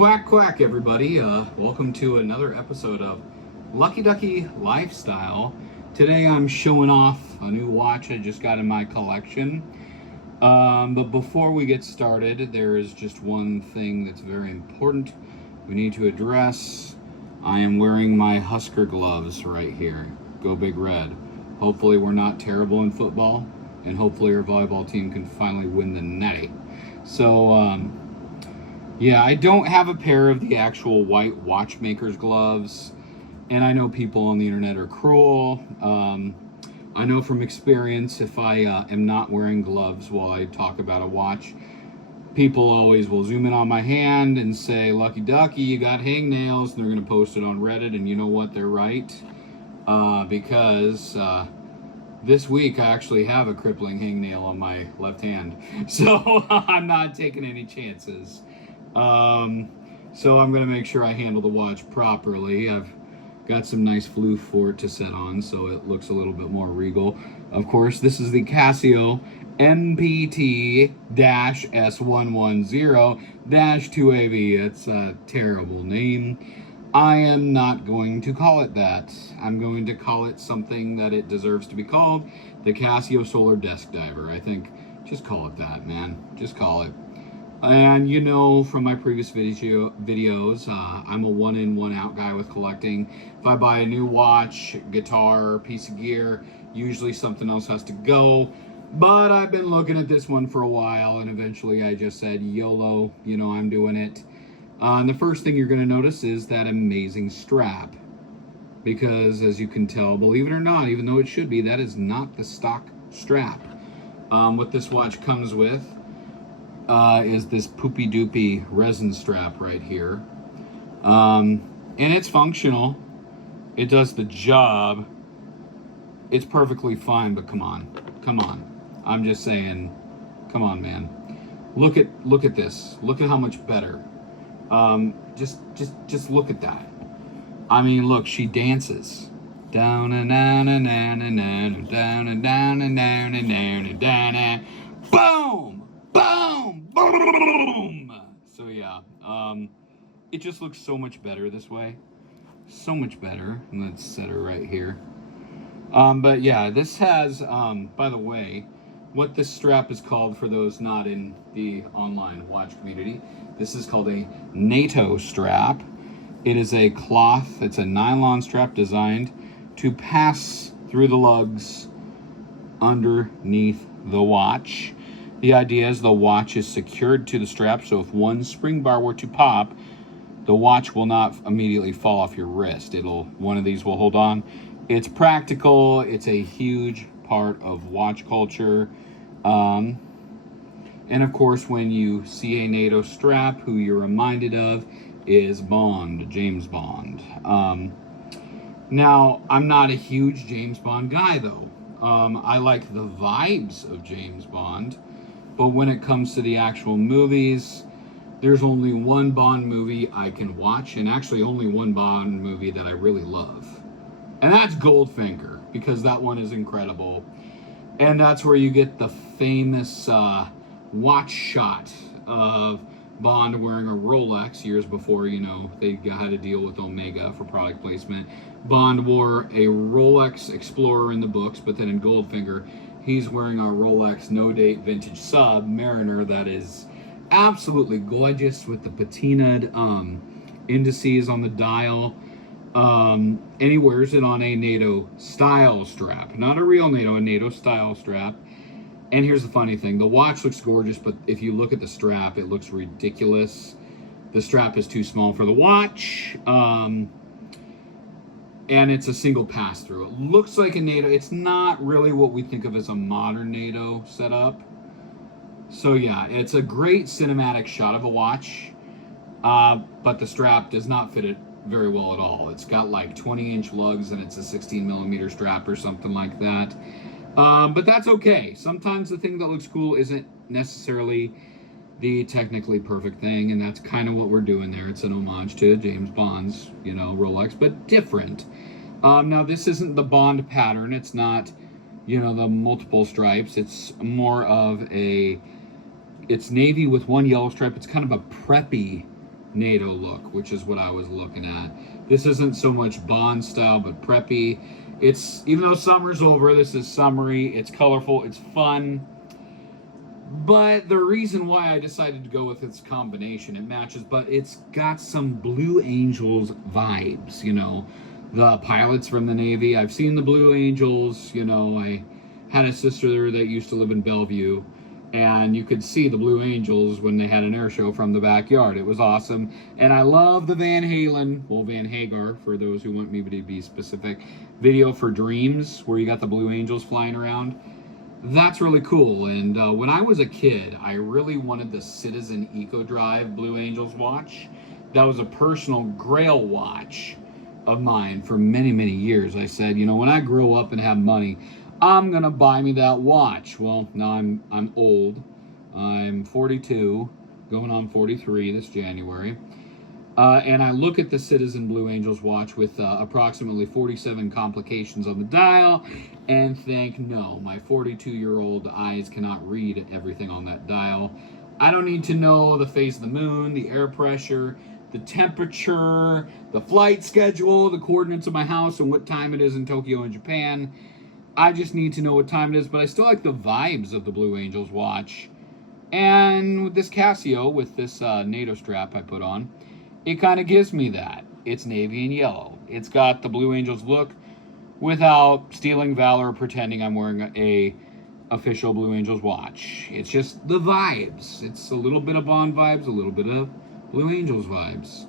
Quack, quack, everybody. Welcome to another episode of Lucky Ducky Lifestyle. Today I'm showing off a new watch I just got in my collection. But before we get started, there is just one thing that's very important we need to address. I am wearing my Husker gloves right here. Go Big Red. Hopefully we're not terrible in football, and hopefully our volleyball team can finally win the natty. So, yeah, I don't have a pair of the actual white watchmaker's gloves, and I know people on the internet are cruel. I know from experience, if I am not wearing gloves while I talk about a watch, people always will zoom in on my hand and say, "Lucky Ducky, you got hangnails," and they're going to post it on Reddit, and you know what? They're right, because this week I actually have a crippling hangnail on my left hand, so I'm not taking any chances. So I'm going to make sure I handle the watch properly. I've got some nice floof for it to set on, so it looks a little bit more regal. Of course, this is the Casio MTP-S1110-2AV. It's a terrible name. I am not going to call it that. I'm going to call it something that it deserves to be called, the Casio Solar Desk Diver. I think just call it that, man. Just call it. And you know from my previous videos, I'm a one-in, one-out guy with collecting. If I buy a new watch, guitar, piece of gear, usually something else has to go. But I've been looking at this one for a while, and eventually I just said, YOLO, you know, I'm doing it. And the first thing you're going to notice is that amazing strap. Because as you can tell, believe it or not, even though it should be, that is not the stock strap. What this watch comes with is this poopy doopy resin strap right here. And it's functional. It does the job. It's perfectly fine, but come on. Come on. I'm just saying, come on, man. Look at this. Look at how much better. Just look at that. I mean, look, she dances. Down and down and down and down and down and down and down and down and down and boom! Boom! Boom! So yeah, it just looks so much better this way. So much better. Let's set her right here. But yeah, this has, by the way, what this strap is called for those not in the online watch community. This is called a NATO strap. It is a cloth, it's a nylon strap designed to pass through the lugs underneath the watch. The idea is the watch is secured to the strap, so if one spring bar were to pop, the watch will not immediately fall off your wrist. One of these will hold on. It's practical. It's a huge part of watch culture. And of course, when you see a NATO strap, who you're reminded of is Bond, James Bond. Now, I'm not a huge James Bond guy, though. I like the vibes of James Bond. But when it comes to the actual movies, there's only one Bond movie I can watch, and actually only one Bond movie that I really love. And that's Goldfinger, because that one is incredible. And that's where you get the famous watch shot of Bond wearing a Rolex years before, you know, they had to deal with Omega for product placement. Bond wore a Rolex Explorer in the books, but then in Goldfinger, he's wearing a Rolex no-date vintage sub Mariner that is absolutely gorgeous with the patinaed indices on the dial. And he wears it on a NATO style strap. Not a real NATO, a NATO style strap. And here's the funny thing. The watch looks gorgeous, but if you look at the strap, it looks ridiculous. The strap is too small for the watch. And it's a single pass-through. It looks like a NATO. It's not really what we think of as a modern NATO setup. So yeah, it's a great cinematic shot of a watch. But the strap does not fit it very well at all. It's got like 20-inch lugs, and it's a 16mm strap or something like that. But that's okay. Sometimes the thing that looks cool isn't necessarily the technically perfect thing, and that's kind of what we're doing there. It's an homage to James Bond's, you know, Rolex, but different. Now, this isn't the Bond pattern. It's not, you know, the multiple stripes. It's more of it's navy with one yellow stripe. It's kind of a preppy NATO look, which is what I was looking at. This isn't so much Bond style, but preppy. It's, even though summer's over, this is summery, it's colorful, it's fun. But the reason why I decided to go with its combination, it matches, but it's got some Blue Angels vibes, you know. The pilots from the Navy, I've seen the Blue Angels, you know, I had a sister that used to live in Bellevue, and you could see the Blue Angels when they had an air show from the backyard. It was awesome. And I love the Van Halen, well, Van Hagar, for those who want me to be specific, video for Dreams, where you got the Blue Angels flying around. That's really cool. And when I was a kid, I really wanted the Citizen EcoDrive Blue Angels watch. That was a personal grail watch of mine for many, many years. I said, you know, when I grow up and have money, I'm gonna buy me that watch. Well, now I'm old. I'm 42, going on 43 this January. And I look at the Citizen Blue Angels watch with approximately 47 complications on the dial and think, no, my 42-year-old eyes cannot read everything on that dial. I don't need to know the phase of the moon, the air pressure, the temperature, the flight schedule, the coordinates of my house, and what time it is in Tokyo and Japan. I just need to know what time it is, but I still like the vibes of the Blue Angels watch. And with this Casio, with this NATO strap I put on, it kind of gives me that. It's navy and yellow. It's got the Blue Angels look without stealing valor or pretending I'm wearing a official Blue Angels watch. It's just the vibes. It's a little bit of Bond vibes, a little bit of Blue Angels vibes.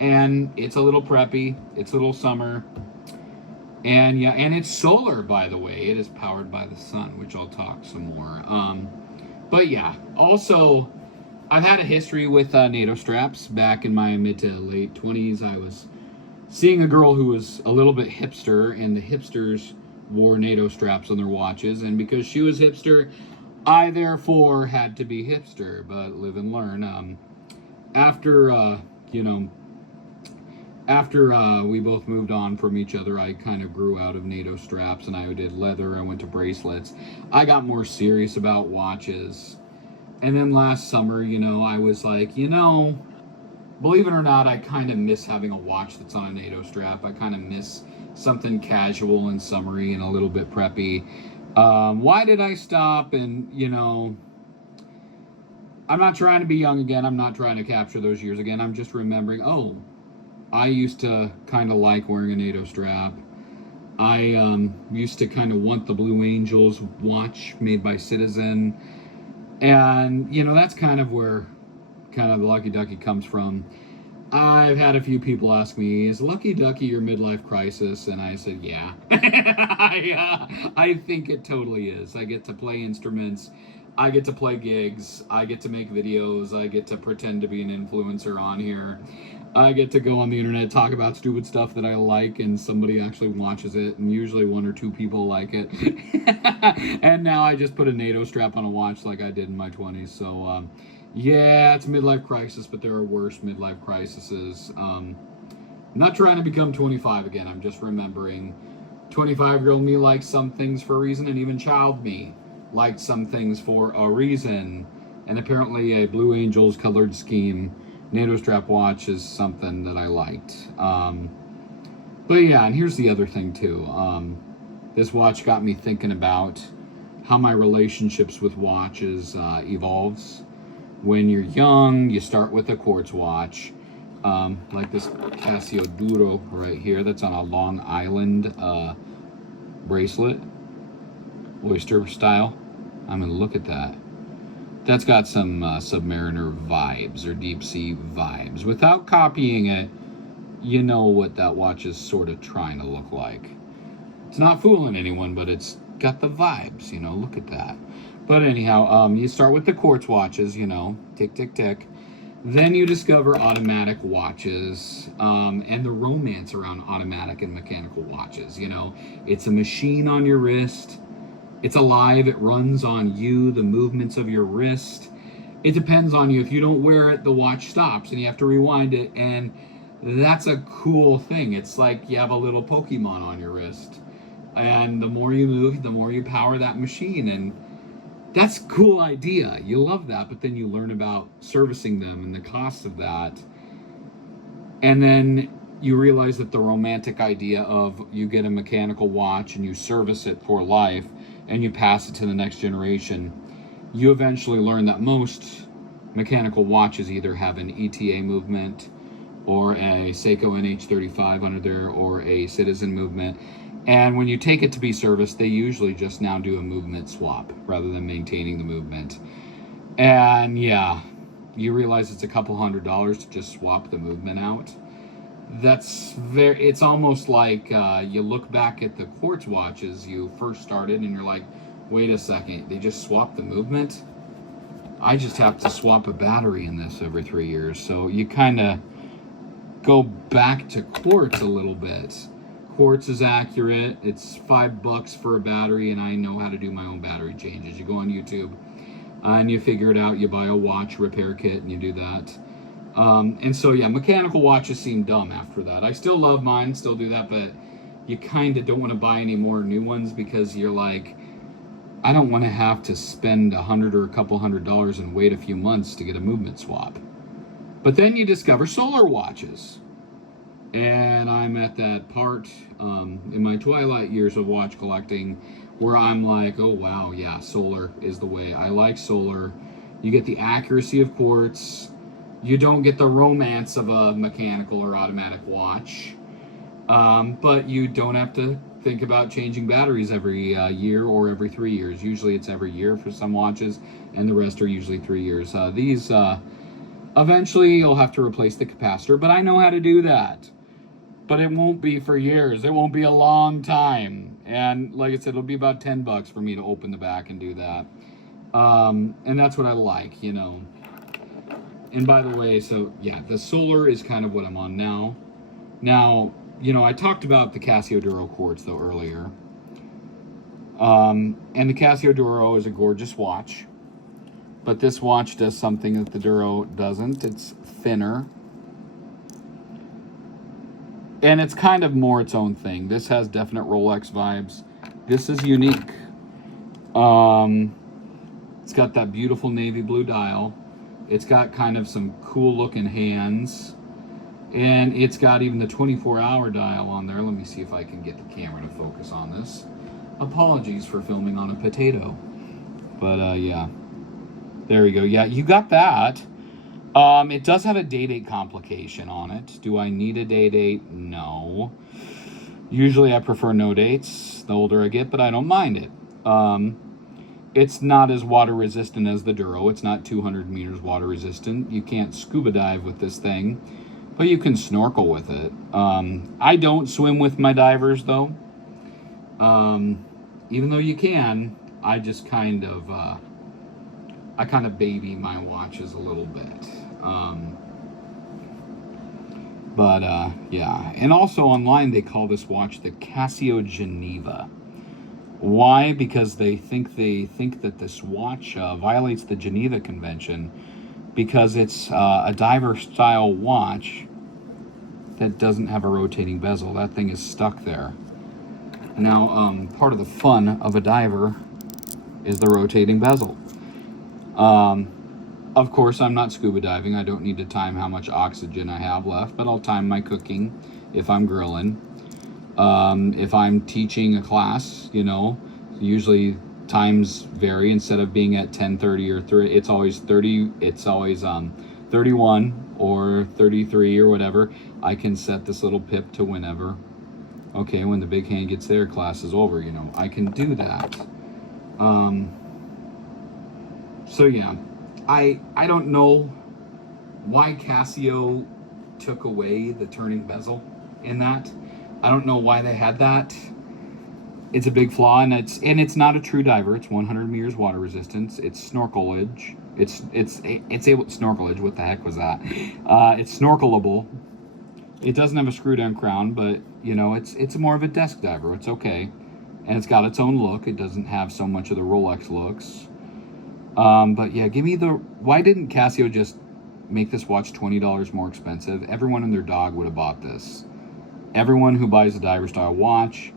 And it's a little preppy. It's a little summer. And yeah, and it's solar, by the way. It is powered by the sun, which I'll talk some more. But yeah, also, I've had a history with NATO straps. Back in my mid to late 20s, I was seeing a girl who was a little bit hipster, and the hipsters wore NATO straps on their watches. And because she was hipster, I therefore had to be hipster, but live and learn. After we both moved on from each other, I kind of grew out of NATO straps, and I did leather. I went to bracelets. I got more serious about watches. And then last summer, you know, I was like, you know, believe it or not, I kind of miss having a watch that's on a NATO strap. I kind of miss something casual and summery and a little bit preppy. Why did I stop? And, you know, I'm not trying to be young again. I'm not trying to capture those years again. I'm just remembering, oh, I used to kind of like wearing a NATO strap. I used to kind of want the Blue Angels watch made by Citizen. And, you know, that's kind of where kind of the Lucky Ducky comes from. I've had a few people ask me, is Lucky Ducky your midlife crisis? And I said, yeah. I think it totally is. I get to play instruments. I get to play gigs. I get to make videos. I get to pretend to be an influencer on here. I get to go on the internet, talk about stupid stuff that I like, and somebody actually watches it, and usually one or two people like it. And now I just put a NATO strap on a watch like I did in my 20s. So, yeah, it's a midlife crisis, but there are worse midlife crises. Not trying to become 25 again. I'm just remembering 25-year-old me liked some things for a reason, and even child me liked some things for a reason. And apparently a Blue Angels colored scheme NATO strap watch is something that I liked. But yeah, and here's the other thing too. This watch got me thinking about how my relationships with watches evolves. When you're young, you start with a quartz watch, like this Casio Duro right here. That's on a Long Island bracelet, oyster style. I mean, look at that. That's got some Submariner vibes or deep sea vibes. Without copying it, you know what that watch is sort of trying to look like. It's not fooling anyone, but it's got the vibes, you know, look at that. But anyhow, you start with the quartz watches, you know, tick, tick, tick. Then you discover automatic watches and the romance around automatic and mechanical watches, you know. It's a machine on your wrist. It's alive, it runs on you, the movements of your wrist. It depends on you. If you don't wear it, the watch stops and you have to rewind it, and that's a cool thing. It's like you have a little Pokemon on your wrist. And the more you move, the more you power that machine, and that's a cool idea. You love that, but then you learn about servicing them and the cost of that. And then you realize that the romantic idea of you get a mechanical watch and you service it for life and you pass it to the next generation, you eventually learn that most mechanical watches either have an ETA movement or a Seiko NH35 under there or a Citizen movement. And when you take it to be serviced, they usually just now do a movement swap rather than maintaining the movement. And yeah, you realize it's a couple $100 to just swap the movement out. It's almost like you look back at the quartz watches you first started and you're like, wait a second, they just swapped the movement? I just have to swap a battery in this every 3 years. So you kind of go back to quartz a little bit. Quartz is accurate. It's $5 for a battery, and I know how to do my own battery changes. You go on YouTube and you figure it out. You buy a watch repair kit and you do that. And so yeah, mechanical watches seem dumb after that. I still love mine, still do that, but you kind of don't want to buy any more new ones because you're like, I don't want to have to spend $100 or a couple $100 and wait a few months to get a movement swap. But then you discover solar watches. And I'm at that part in my twilight years of watch collecting where I'm like, oh wow, yeah, solar is the way. I like solar. You get the accuracy of quartz. You don't get the romance of a mechanical or automatic watch. But you don't have to think about changing batteries every year or every 3 years. Usually it's every year for some watches, and the rest are usually 3 years. These eventually you'll have to replace the capacitor, but I know how to do that. But it won't be for years. It won't be a long time. And like I said, it'll be about $10 for me to open the back and do that. And that's what I like, you know. And by the way, so yeah, the solar is kind of what I'm on now. Now, you know, I talked about the Casio Duro quartz though earlier. And the Casio Duro is a gorgeous watch. But this watch does something that the Duro doesn't. It's thinner. And it's kind of more its own thing. This has definite Rolex vibes. This is unique. It's got that beautiful navy blue dial. It's got kind of some cool looking hands. And it's got even the 24-hour dial on there. Let me see if I can get the camera to focus on this. Apologies for filming on a potato. But yeah. There we go. Yeah, you got that. It does have a day date complication on it. Do I need a day date? No. Usually I prefer no dates the older I get, but I don't mind it. It's not as water resistant as the Duro. It's not 200 meters water resistant. You can't scuba dive with this thing, but you can snorkel with it. I don't swim with my divers though. Even though you can, I just kind of baby my watches a little bit. Yeah. And also online, they call this watch the Casio Geneva. Why? Because they think that this watch violates the Geneva Convention because it's a diver-style watch that doesn't have a rotating bezel. That thing is stuck there. Now, part of the fun of a diver is the rotating bezel. Of course, I'm not scuba diving. I don't need to time how much oxygen I have left, but I'll time my cooking if I'm grilling. If I'm teaching a class, you know, usually times vary. Instead of being at 10:30 or 3, it's always 30. It's always 31 or 33 or whatever. I can set this little pip to whenever. Okay, when the big hand gets there, class is over. You know, I can do that. So yeah. I don't know why Casio took away the turning bezel in that. I don't know why they had that. It's a big flaw, and it's not a true diver. It's 100 meters water resistance. It's snorkelage. It's able snorkelage. What the heck was that? It's snorkelable. It doesn't have a screw down crown, but you know it's more of a desk diver. It's okay, and it's got its own look. It doesn't have so much of the Rolex looks. But yeah, why didn't Casio just make this watch $20 more expensive? Everyone and their dog would have bought this. Everyone who buys a diver style watch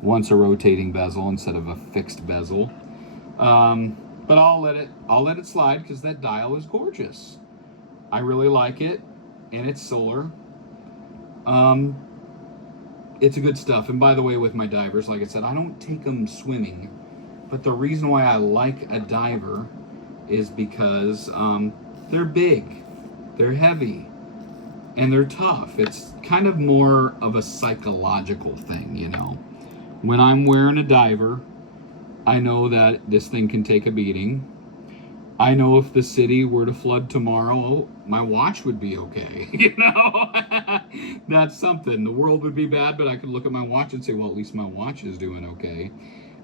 wants a rotating bezel instead of a fixed bezel. But I'll let it slide because that dial is gorgeous. I really like it, and it's solar. It's a good stuff. And by the way, with my divers, like I said, I don't take them swimming. But the reason why I like a diver is because they're big, they're heavy, and they're tough. It's kind of more of a psychological thing, you know. When I'm wearing a diver, I know that this thing can take a beating. I know if the city were to flood tomorrow, my watch would be okay, you know? That's something. The world would be bad, but I could look at my watch and say, well, at least my watch is doing okay.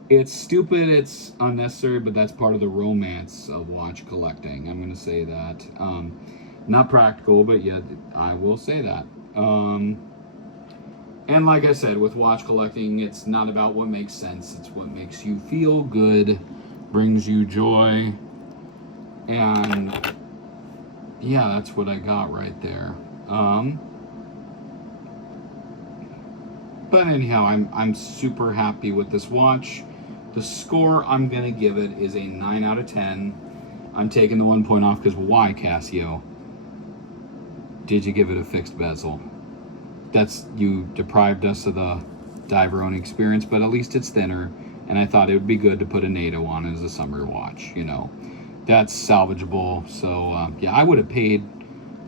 It's stupid, it's unnecessary, but that's part of the romance of watch collecting. I'm going to say that. Not practical, but yet I will say that. And like I said, with watch collecting, it's not about what makes sense. It's what makes you feel good, brings you joy. And yeah, that's what I got right there. But anyhow, I'm super happy with this watch. The score I'm gonna give it is a 9 out of 10. I'm taking the 1 point off because why, Casio? Did you give it a fixed bezel? You deprived us of the diver owning experience, but at least it's thinner. And I thought it would be good to put a NATO on as a summer watch, you know. That's salvageable. So yeah, I would have paid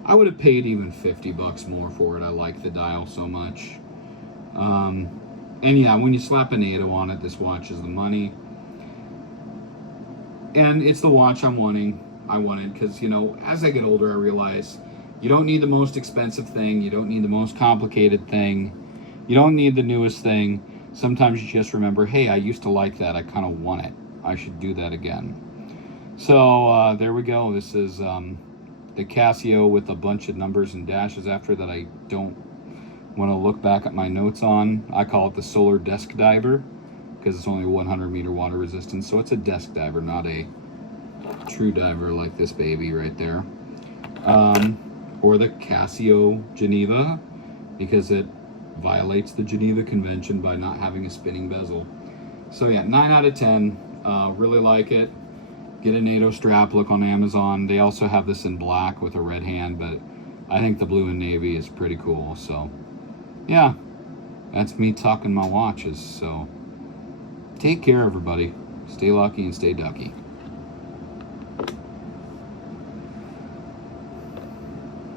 even $50 more for it. I like the dial so much. And yeah, when you slap a NATO on it, this watch is the money. And it's the watch I wanted because, you know, as I get older, I realize you don't need the most expensive thing. You don't need the most complicated thing. You don't need the newest thing. Sometimes you just remember, hey, I used to like that. I kind of want it. I should do that again. So there we go. This is the Casio with a bunch of numbers and dashes after that I don't want to look back at my notes on. I call it the solar desk diver because it's only 100 meter water resistance. So it's a desk diver, not a true diver like this baby right there. Or the Casio Geneva, because it violates the Geneva Convention by not having a spinning bezel. So yeah, 9 out of 10. Really like it. Get a NATO strap, look on Amazon. They also have this in black with a red hand, but I think the blue and navy is pretty cool. So yeah, that's me talking my watches. So take care, everybody. Stay lucky and stay ducky.